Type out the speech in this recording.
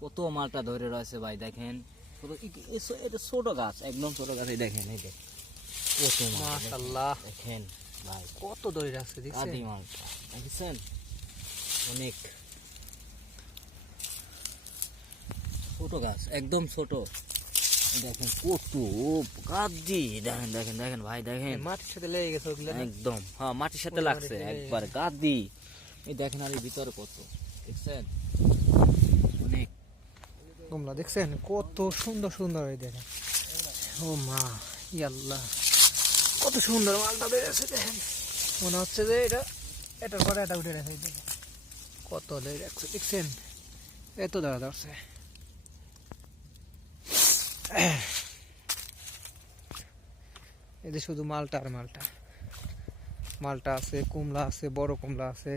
কত মালটা ধরে রয়েছে ভাই দেখেন। এটা ছোট গাছ, একদম ছোট গাছ। এই দেখেন, এই যে কত মাশাআল্লাহ দেখেন ভাই, কত ধরে আছে দেখছেন? আদি মালটা দেখছেন, অনেক ছোট গাছ, একদম ছোট। দেখেন কত গাদি, দেখেন দেখেন দেখেন ভাই দেখেন, মাটির সাথে লেগে গেছে ওগুলা। একদম হ্যাঁ মাটির সাথে ওই লাগছে মাটিতে লেগে একবার গাদি। এই দেখেন আর এই ভিতরে কত দেখছেন, অনেক তোমরা দেখছেন কত সুন্দর সুন্দর, এই দেখেন। ও মা ইয়াল্লাহ, কত সুন্দর মালটা বেড়েছে দেখেন। মনে হচ্ছে যে এটার পরে এটা উঠে রেখে দেবে। কত লেগে রাখছে দেখছেন, এত দাঁড়া ধরছে। এদের শুধু মালটা আর মালটা, মালটা আছে, কুমড়া আছে, বড় কুমড়া আছে।